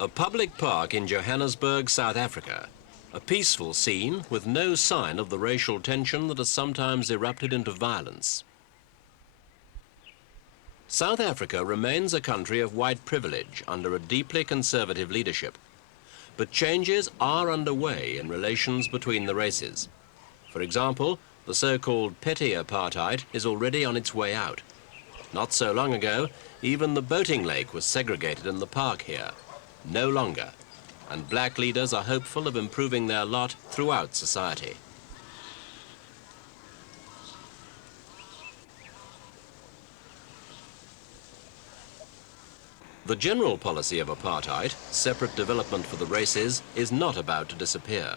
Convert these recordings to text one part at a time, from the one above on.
A public park in Johannesburg, South Africa. A peaceful scene with no sign of the racial tension that has sometimes erupted into violence. South Africa remains a country of white privilege under a deeply conservative leadership. But changes are underway in relations between the races. For example, the so-called petty apartheid is already on its way out. Not so long ago, even the boating lake was segregated in the park here. No longer, and black leaders are hopeful of improving their lot throughout society. The general policy of apartheid, separate development for the races, is not about to disappear.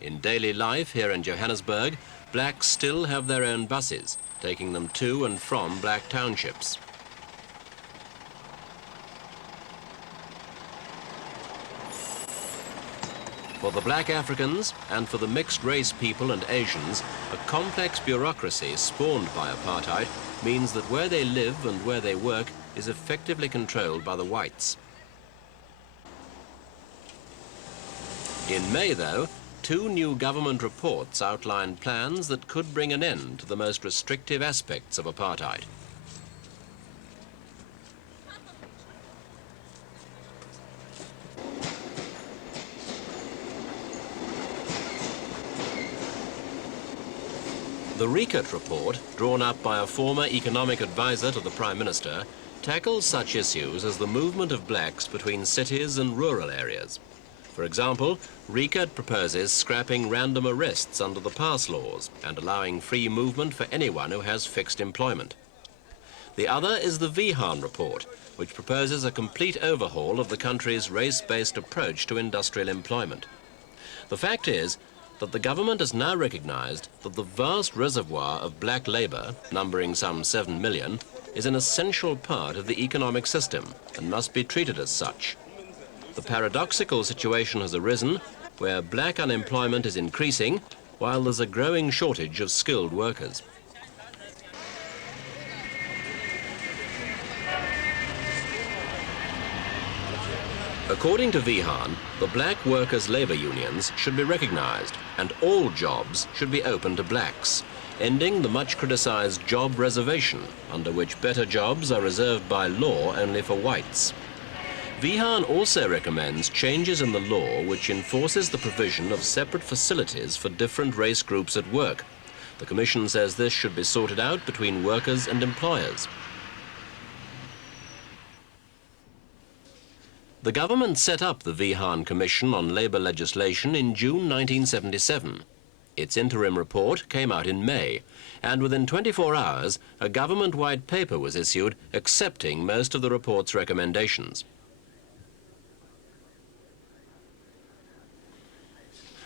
In daily life here in Johannesburg, blacks still have their own buses, taking them to and from black townships. For the black Africans and for the mixed-race people and Asians, a complex bureaucracy spawned by apartheid means that where they live and where they work is effectively controlled by the whites. In May, though, 2 new government reports outlined plans that could bring an end to the most restrictive aspects of apartheid. The Riekert report, drawn up by a former economic advisor to the Prime Minister, tackles such issues as the movement of blacks between cities and rural areas. For example, Riekert proposes scrapping random arrests under the pass laws and allowing free movement for anyone who has fixed employment. The other is the Vihan report, which proposes a complete overhaul of the country's race-based approach to industrial employment. The fact is that the government has now recognized that the vast reservoir of black labor, numbering some 7 million, is an essential part of the economic system and must be treated as such. The paradoxical situation has arisen where black unemployment is increasing while there's a growing shortage of skilled workers. According to Vihan, the black workers' labour unions should be recognised and all jobs should be open to blacks, ending the much criticised job reservation, under which better jobs are reserved by law only for whites. Vihan also recommends changes in the law which enforces the provision of separate facilities for different race groups at work. The Commission says this should be sorted out between workers and employers. The government set up the Vihan Commission on Labour Legislation in June 1977. Its interim report came out in May, and within 24 hours, a government-wide paper was issued accepting most of the report's recommendations.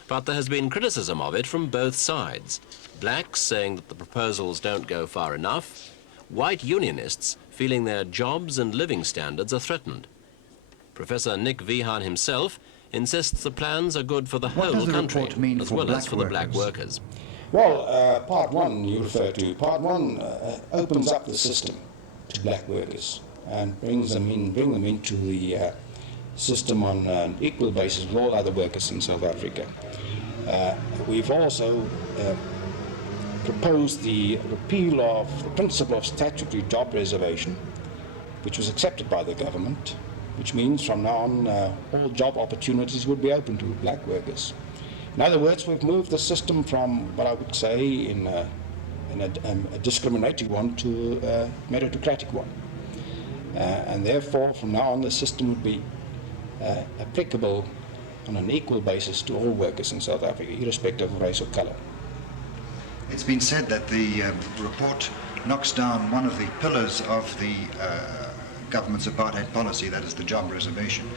But there has been criticism of it from both sides. Blacks saying that the proposals don't go far enough, white unionists feeling their jobs and living standards are threatened. Professor Nick Vihan himself insists the plans are good for the whole country, as well as for the black workers. Well, Part 1 you refer to. Part 1 opens up the system to black workers and bring them into the system on an equal basis with all other workers in South Africa. We've also proposed the repeal of the principle of statutory job reservation, which was accepted by the government, which means from now on all job opportunities would be open to black workers. In other words, we've moved the system from what I would say in a discriminatory one to a meritocratic one. And therefore, from now on, the system would be applicable on an equal basis to all workers in South Africa, irrespective of race or color. It's been said that the report knocks down one of the pillars of the government's apartheid policy, that is the job reservation,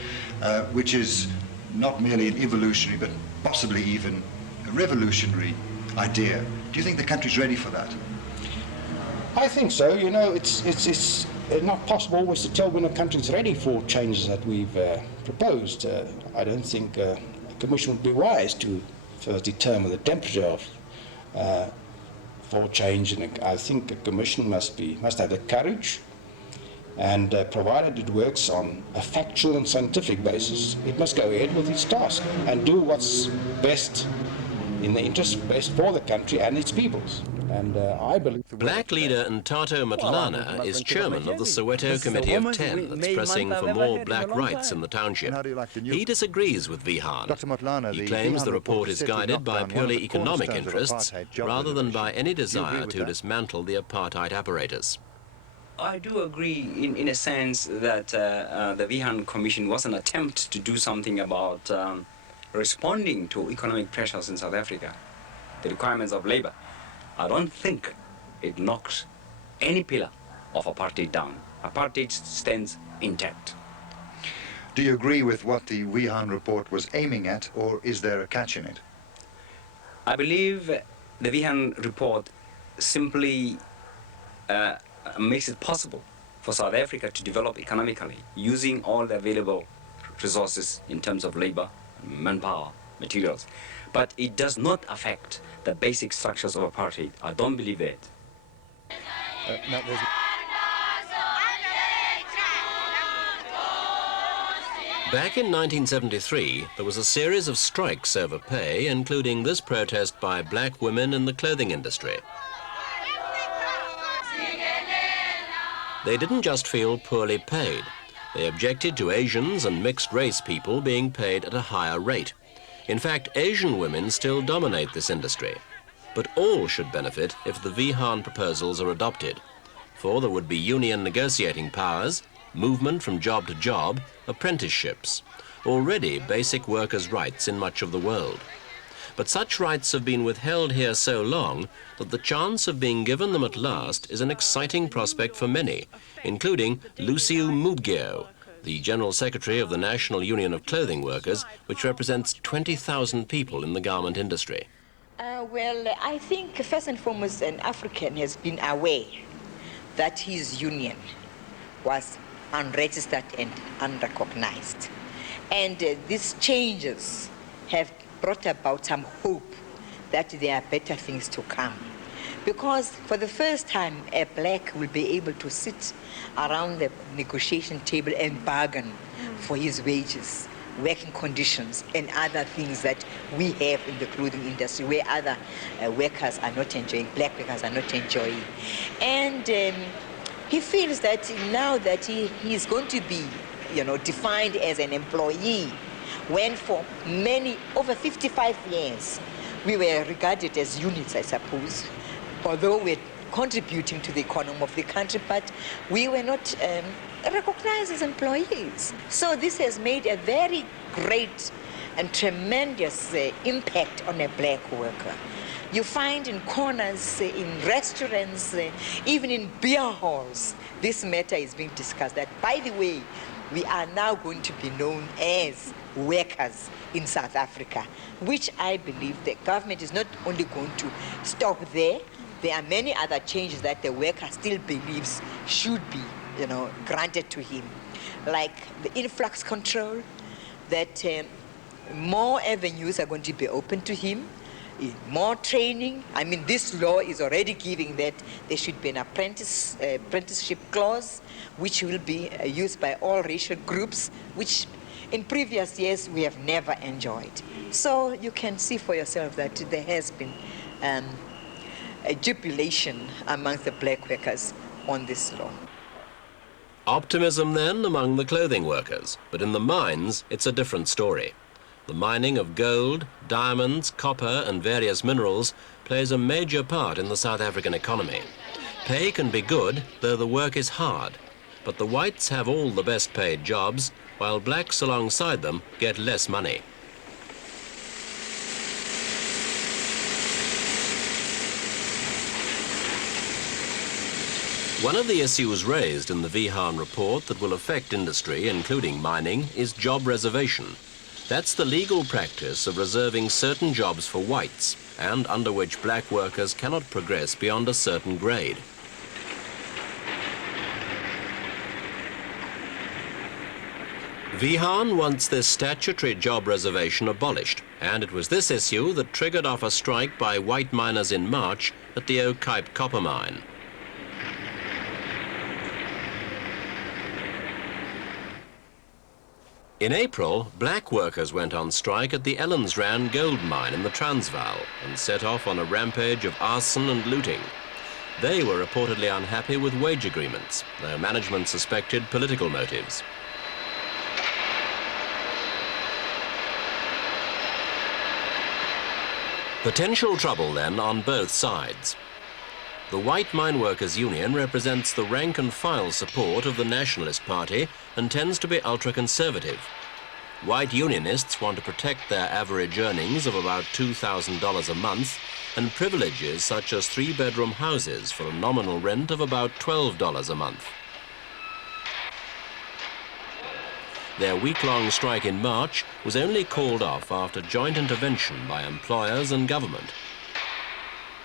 which is not merely an evolutionary but possibly even a revolutionary idea. Do you think the country's ready for that? I think so. You know, it's not possible always to tell when a country's ready for changes that we've proposed. I don't think a commission would be wise to first determine the temperature of for change, and I think a commission must have the courage And provided it works on a factual and scientific basis, it must go ahead with its task and do what's best in the interest best for the country and its peoples. And I believe... Black leader Ntato Matlana is chairman of the Soweto Committee of 10 that's pressing for more black rights in the township. He disagrees with Vihan. He claims the report is guided by purely economic interests rather than by any desire to dismantle the apartheid apparatus. I do agree in a sense that the Vihan Commission was an attempt to do something about responding to economic pressures in South Africa, the requirements of labor. I don't think it knocks any pillar of apartheid down. Apartheid stands intact. Do you agree with what the Wiehahn report was aiming at, or is there a catch in it? I believe the Vihan report simply makes it possible for South Africa to develop economically using all the available resources in terms of labor, manpower, materials. But it does not affect the basic structures of apartheid. I don't believe that. Back in 1973, there was a series of strikes over pay, including this protest by black women in the clothing industry. They didn't just feel poorly paid. They objected to Asians and mixed-race people being paid at a higher rate. In fact, Asian women still dominate this industry. But all should benefit if the Vihan proposals are adopted. For there would be union negotiating powers, movement from job to job, apprenticeships, already basic workers' rights in much of the world. But such rights have been withheld here so long that the chance of being given them at last is an exciting prospect for many, including Luciu Mugio, the General Secretary of the National Union of Clothing Workers, which represents 20,000 people in the garment industry. Well, I think first and foremost an African has been aware that his union was unregistered and unrecognized. And these changes have brought about some hope that there are better things to come. Because for the first time, a black will be able to sit around the negotiation table and bargain for his wages, working conditions, and other things that we have in the clothing industry where other workers are not enjoying, black workers are not enjoying. And he feels that now that he is going to be, defined as an employee, when for many, over 55 years, we were regarded as units, I suppose, although we're contributing to the economy of the country, but we were not recognized as employees. So this has made a very great and tremendous impact on a black worker. You find in corners, in restaurants, even in beer halls, this matter is being discussed, that, by the way, we are now going to be known as workers in South Africa, which I believe the government is not only going to stop there. There are many other changes that the worker still believes should be, granted to him, like the influx control, that more avenues are going to be open to him, more training. I mean, this law is already giving that there should be an apprenticeship clause, which will be used by all racial groups, which in previous years we have never enjoyed. So you can see for yourself that there has been a jubilation amongst the black workers on this law. Optimism then among the clothing workers, but in the mines it's a different story. The mining of gold, diamonds, copper and various minerals plays a major part in the South African economy. Pay can be good, though the work is hard, but the whites have all the best paid jobs, while blacks alongside them get less money. One of the issues raised in the Vihan report that will affect industry, including mining, is job reservation. That's the legal practice of reserving certain jobs for whites, and under which black workers cannot progress beyond a certain grade. Vihan wants this statutory job reservation abolished, and it was this issue that triggered off a strike by white miners in March at the Oak copper mine. In April, black workers went on strike at the Ellensrand gold mine in the Transvaal and set off on a rampage of arson and looting. They were reportedly unhappy with wage agreements, though management suspected political motives. Potential trouble then on both sides. The White Mineworkers Union represents the rank and file support of the Nationalist Party and tends to be ultra-conservative. White unionists want to protect their average earnings of about $2,000 a month and privileges such as 3-bedroom houses for a nominal rent of about $12 a month. Their week-long strike in March was only called off after joint intervention by employers and government.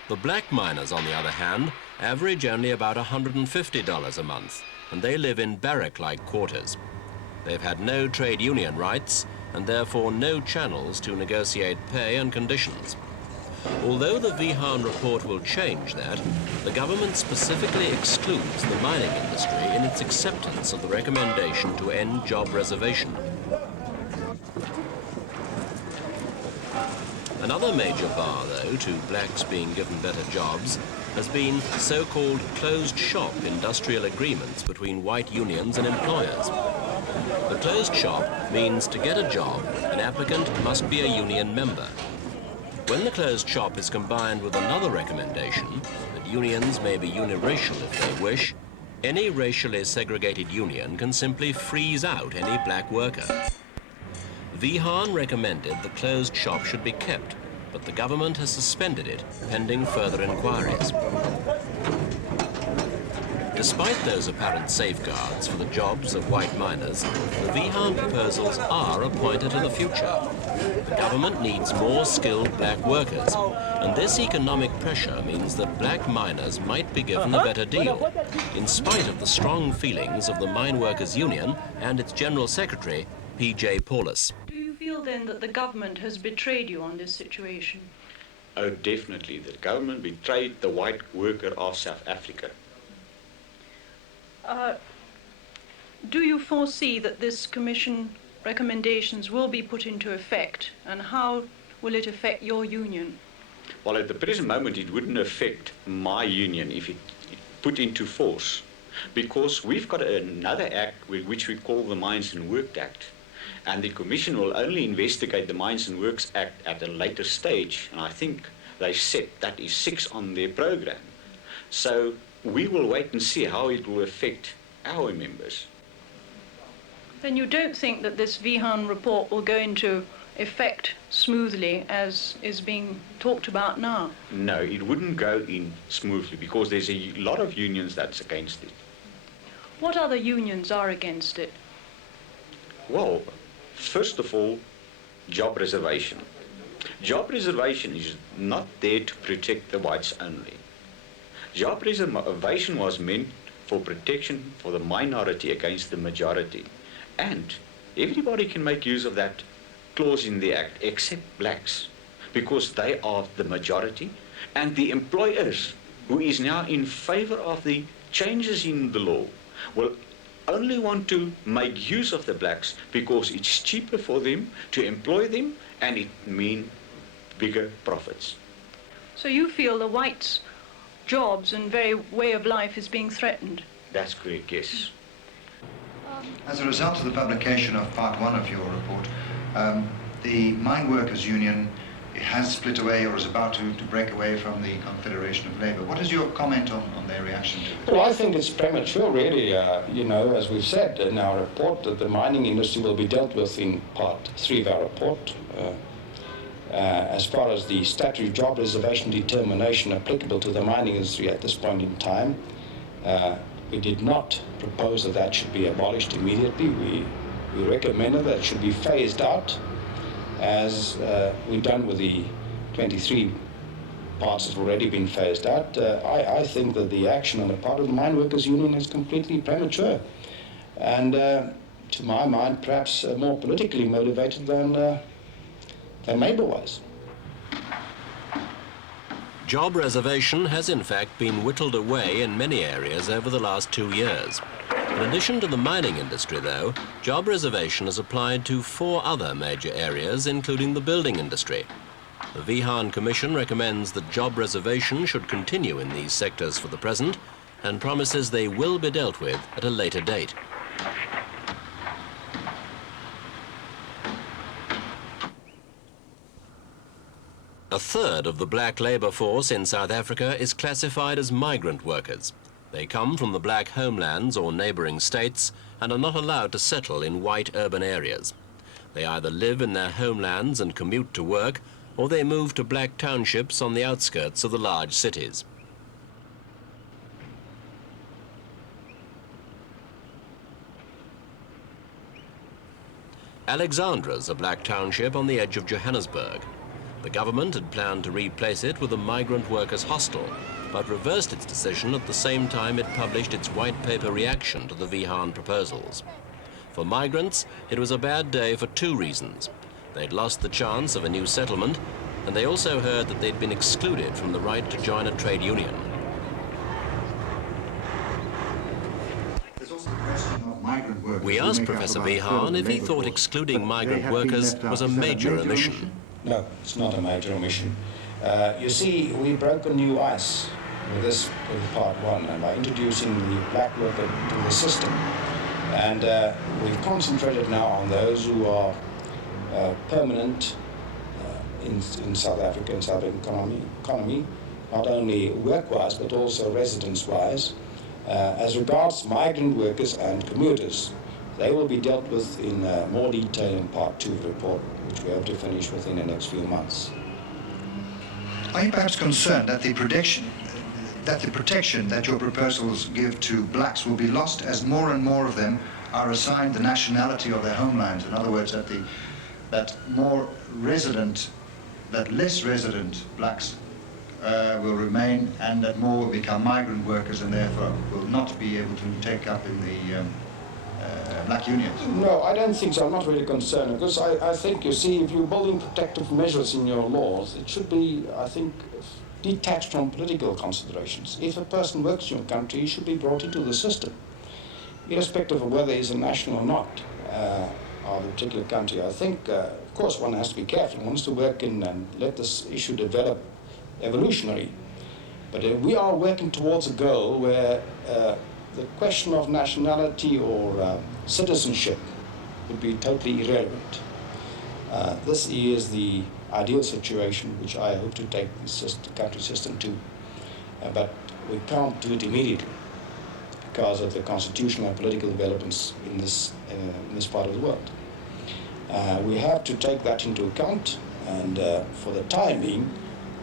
The black miners, on the other hand, average only about $150 a month, and they live in barrack-like quarters. They've had no trade union rights and therefore no channels to negotiate pay and conditions. Although the Vihan report will change that, the government specifically excludes the mining industry in its acceptance of the recommendation to end job reservation. Another major bar, though, to blacks being given better jobs has been so-called closed shop industrial agreements between white unions and employers. The closed shop means to get a job, an applicant must be a union member. When the closed shop is combined with another recommendation that unions may be uniracial if they wish, any racially segregated union can simply freeze out any black worker. Vihan recommended the closed shop should be kept, but the government has suspended it pending further inquiries. Despite those apparent safeguards for the jobs of white miners, the Vihan proposals are a pointer to the future. The government needs more skilled black workers, and this economic pressure means that black miners might be given a better deal, in spite of the strong feelings of the Mineworkers Union and its General Secretary, P.J. Paulus. Do you feel then that the government has betrayed you on this situation? Oh, definitely. The government betrayed the white worker of South Africa. Do you foresee that this Commission recommendations will be put into effect, and how will it affect your union? Well, at the present moment, it wouldn't affect my union if it put into force, because we've got another act which we call the Mines and Works Act, and the Commission will only investigate the Mines and Works Act at a later stage, and I think they set that is 6 on their program. So we will wait and see how it will affect our members. Then you don't think that this Vihan report will go into effect smoothly as is being talked about now? No, it wouldn't go in smoothly because there's a lot of unions that's against it. What other unions are against it? Well, first of all, job reservation. Job reservation is not there to protect the whites only. Job reservation was meant for protection for the minority against the majority. And everybody can make use of that clause in the Act except blacks, because they are the majority, and the employers, who is now in favor of the changes in the law, will only want to make use of the blacks because it's cheaper for them to employ them and it means bigger profits. So you feel the whites' jobs and very way of life is being threatened? That's correct, yes. As a result of the publication of part 1 of your report, the Mineworkers Union has split away or is about to break away from the Confederation of Labour. What is your comment on their reaction to it? Well, I think it's premature, really. You know, as we've said in our report, that the mining industry will be dealt with in part 3 of our report. As far as the statutory job reservation determination applicable to the mining industry at this point in time, we did not propose that that should be abolished immediately. We recommended that it should be phased out, as we've done with the 23 parts that have already been phased out. I think that the action on the part of the Mineworkers Union is completely premature, and to my mind, perhaps more politically motivated than Labour was. Job reservation has in fact been whittled away in many areas over the last 2 years. In addition to the mining industry, though, job reservation is applied to 4 other major areas, including the building industry. The Vihan Commission recommends that job reservation should continue in these sectors for the present and promises they will be dealt with at a later date. A third of the black labour force in South Africa is classified as migrant workers. They come from the black homelands or neighbouring states and are not allowed to settle in white urban areas. They either live in their homelands and commute to work, or they move to black townships on the outskirts of the large cities. Alexandra's a black township on the edge of Johannesburg. The government had planned to replace it with a migrant workers' hostel, but reversed its decision at the same time it published its white paper reaction to the Vihan proposals. For migrants, it was a bad day for 2 reasons. They'd lost the chance of a new settlement, and they also heard that they'd been excluded from the right to join a trade union. There's also the question of migrant workers. We asked Professor Vihan if he thought excluding migrant workers was a major omission. No, it's not a major omission. You see, we broke a new ice with part 1, and by introducing the black worker to the system. And we've concentrated now on those who are permanent in South Africa and South African economy, not only work-wise but also residence-wise. As regards migrant workers and commuters, they will be dealt with in more detail in part 2 of the report, which we hope to finish within the next few months. Are you perhaps concerned that the protection that your proposals give to blacks will be lost as more and more of them are assigned the nationality of their homelands? In other words, that less resident blacks will remain, and that more will become migrant workers and therefore will not be able to take up in the black unions? No, I don't think so. I'm not really concerned, because I think, you see, if you're building protective measures in your laws, it should be, I think, detached from political considerations. If a person works in your country, he should be brought into the system, irrespective of whether he's a national or not of a particular country. I think, of course, one has to be careful. One has to work in and let this issue develop evolutionary. But we are working towards a goal where the question of nationality or citizenship would be totally irrelevant. This is the ideal situation which I hope to take the country system to. But we can't do it immediately because of the constitutional and political developments in this part of the world. We have to take that into account, and for the time being,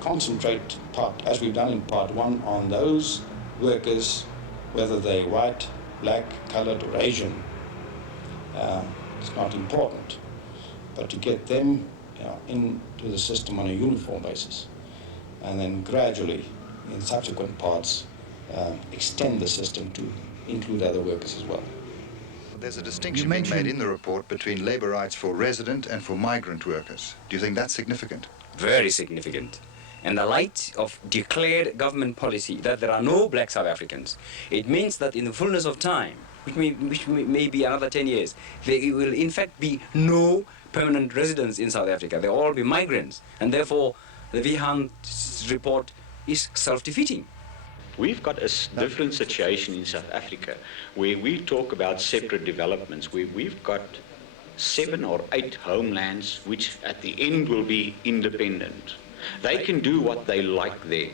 concentrate, as we've done in part 1, on those workers, whether they're white, black, colored, or Asian. It's not important, but to get them into the system on a uniform basis, and then gradually, in subsequent parts, extend the system to include other workers as well. There's a distinction being made in the report between labour rights for resident and for migrant workers. Do you think that's significant? Very significant. In the light of declared government policy that there are no black South Africans, it means that in the fullness of time, which may be another 10 years, there will in fact be no permanent residents in South Africa. They'll all be migrants, and therefore the Vihan report is self-defeating. We've got a different situation in South Africa where we talk about separate developments, where we've got 7 or 8 homelands which at the end will be independent. They can do what they like there.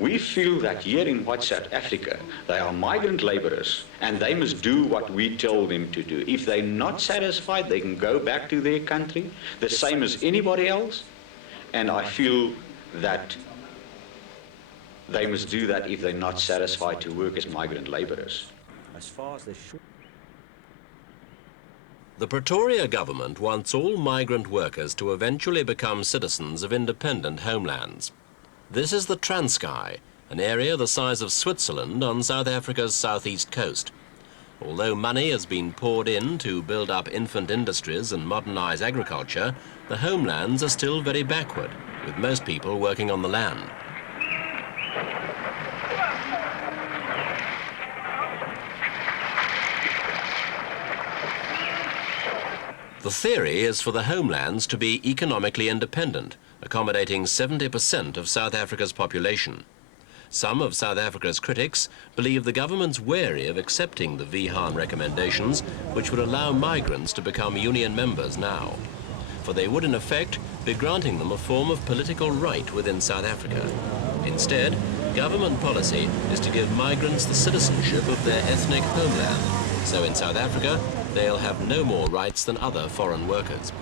We feel that here in white South Africa, they are migrant laborers and they must do what we tell them to do. If they're not satisfied, they can go back to their country, the same as anybody else. And I feel that they must do that if they're not satisfied to work as migrant laborers. As far as they should. The Pretoria Government wants all migrant workers to eventually become citizens of independent homelands. This is the Transkei, an area the size of Switzerland on South Africa's southeast coast. Although money has been poured in to build up infant industries and modernize agriculture, the homelands are still very backward, with most people working on the land. The theory is for the homelands to be economically independent, accommodating 70% of South Africa's population. Some of South Africa's critics believe the government's wary of accepting the Vihan recommendations, which would allow migrants to become union members now. For they would in effect be granting them a form of political right within South Africa. Instead, government policy is to give migrants the citizenship of their ethnic homeland. So in South Africa, they'll have no more rights than other foreign workers.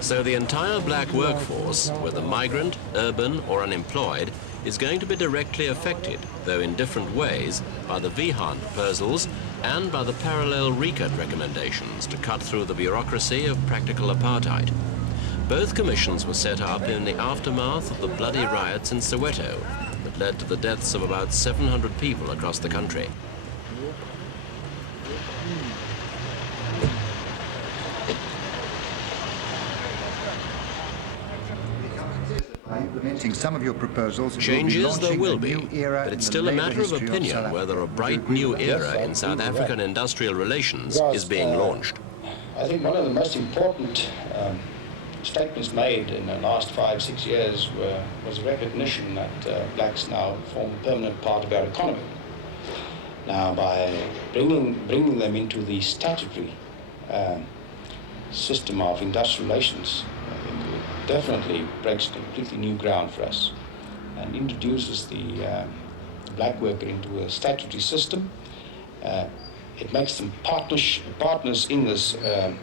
So the entire black workforce, whether migrant, urban or unemployed, is going to be directly affected, though in different ways, by the Vihan proposals and by the parallel Riekert recommendations to cut through the bureaucracy of practical apartheid. Both commissions were set up in the aftermath of the bloody riots in Soweto that led to the deaths of about 700 people across the country. Implementing some of your proposals, Changes there will be, but it's still a matter of opinion whether a bright new era in South African industrial relations is being launched. I think one of the most important statements made in the last 5-6 years was a recognition that blacks now form a permanent part of our economy. Now, by bringing them into the statutory system of industrial relations, definitely breaks completely new ground for us and introduces the black worker into a statutory system. It makes them partners in this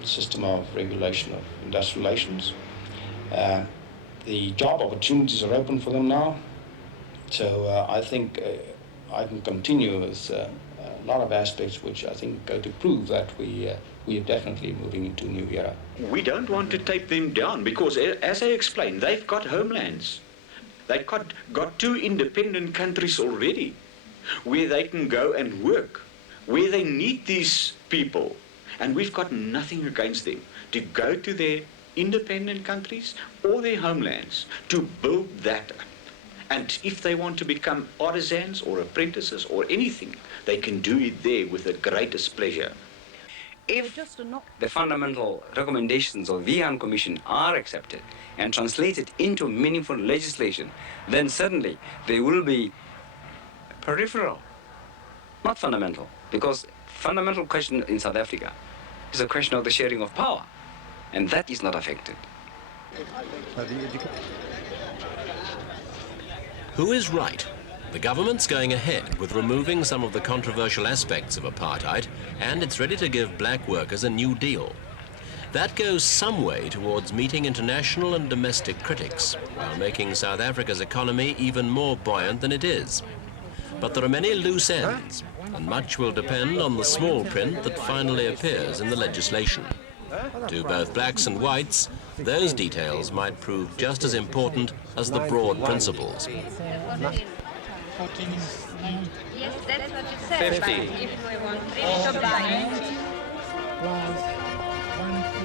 system of regulation of industrial relations. The job opportunities are open for them now, so I think I can continue with a lot of aspects which I think go to prove that we are definitely moving into a new era. We don't want to take them down because, as I explained, they've got homelands. They've got 2 independent countries already where they can go and work, where they need these people. And we've got nothing against them to go to their independent countries or their homelands to build that up. And if they want to become artisans or apprentices or anything, they can do it there with the greatest pleasure. If the fundamental recommendations of the Vihan Commission are accepted and translated into meaningful legislation, then certainly they will be peripheral, not fundamental, because fundamental question in South Africa is a question of the sharing of power, and that is not affected. Who is right? The government's going ahead with removing some of the controversial aspects of apartheid, and it's ready to give black workers a new deal. That goes some way towards meeting international and domestic critics, while making South Africa's economy even more buoyant than it is. But there are many loose ends, and much will depend on the small print that finally appears in the legislation. To both blacks and whites, those details might prove just as important as the broad principles. Yes, that's what you said. 50. If we want really to buy it.